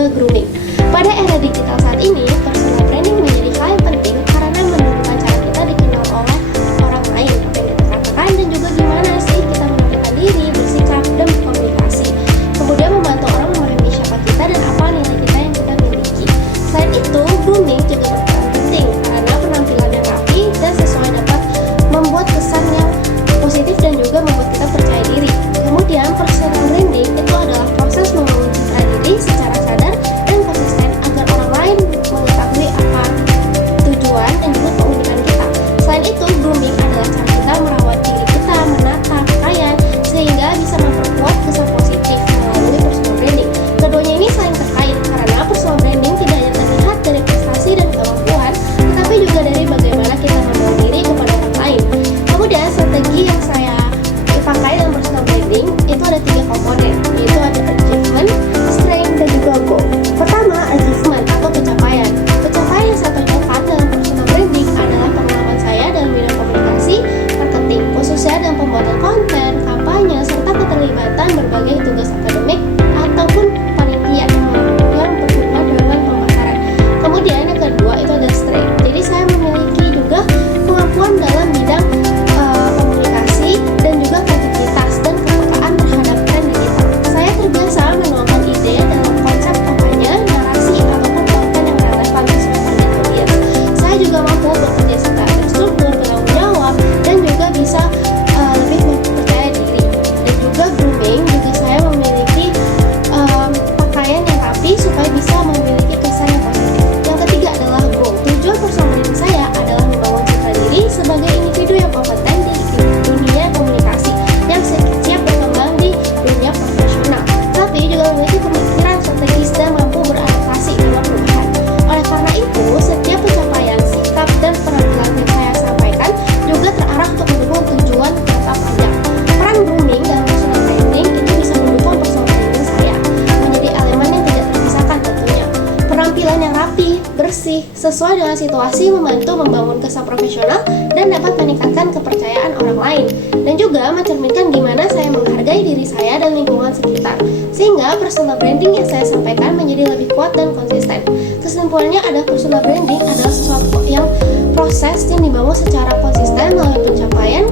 juga grooming. Pada era digital saat ini, personal branding menjadi hal yang penting karena menentukan cara kita dikenal oleh orang lain, apa yang kita katakan, dan juga gimana sih kita menampilkan diri, bersikap, dan berkomunikasi. Kemudian membantu orang memahami siapa kita dan apa nilai kita yang kita miliki. Selain itu, grooming juga berperan penting karena penampilan yang rapi dan sesuai dapat membuat kesan yang positif dan juga membuat kita percaya diri. Kemudian, personal branding itu adalah proses membangun citra diri secara sadar dan konsisten agar orang lain mengetahui apa tujuan dan juga keunikan kita. Selain itu, grooming adalah cara kita merawat diri kita, menata pakaian sehingga bisa memperkuat kesan positif melalui personal branding. Keduanya ini saling terkait karena personal branding tidak hanya terlihat dari prestasi dan kemampuan, tetapi juga dari bagaimana kita membawa diri kepada orang lain. Kemudian, strategi yang saya pakai dalam personal branding itu ada 3 komponen, yaitu ada achievement, strength, dan juga goal. Pertama, achievement atau pencapaian. Pencapaian yang saya tonjolkan dalam personal branding adalah pengalaman saya dalam bidang komunikasi, marketing, khususnya dalam pembuatan konten, kampanye, serta keterlibatan berbagai tugas akademik ataupun panitia yang berhubungan dengan pemasaran. Kemudian yang kedua itu ada strength. Jadi saya memiliki juga kemampuan dalam bidang komunikasi dan juga kreativitas dan kepekaan terhadap tren digital. Saya terbiasa menuangkan ide dalam konsep kampanye, narasi, ataupun konten yang relevan sesuai target audiens. Saya juga mampu bekerja secara terstruktur, bertanggung jawab, dan juga bisa lebih percaya diri. Dan juga grooming, juga saya memiliki pakaian yang rapi supaya bisa memiliki kesan yang positif. Yang ketiga adalah goal. Tujuan personal branding saya adalah membangun citra diri sebagai individu yang kompeten di dunia komunikasi yang siap berkembang di dunia profesional, tapi juga memiliki pemikiran strategis dan mampu beradaptasi dengan perubahan. Oleh karena itu, setiap pencapaian, sikap, dan penampilan yang saya sampaikan juga terarah untuk mendukung tujuan jangka panjang. Peran grooming dalam personal branding itu bisa mendukung personal branding saya menjadi elemen yang tidak terpisahkan tentunya. Penampilan yang rapi, bersih, sesuai dengan situasi membantu membangun kesan profesional dan dapat meningkatkan kepercayaan orang lain, dan juga mencerminkan gimana saya menghargai diri saya dan lingkungan sekitar, sehingga personal branding yang saya sampaikan menjadi lebih kuat dan konsisten. Kesimpulannya adalah personal branding adalah sesuatu yang proses yang dibangun secara konsisten melalui pencapaian,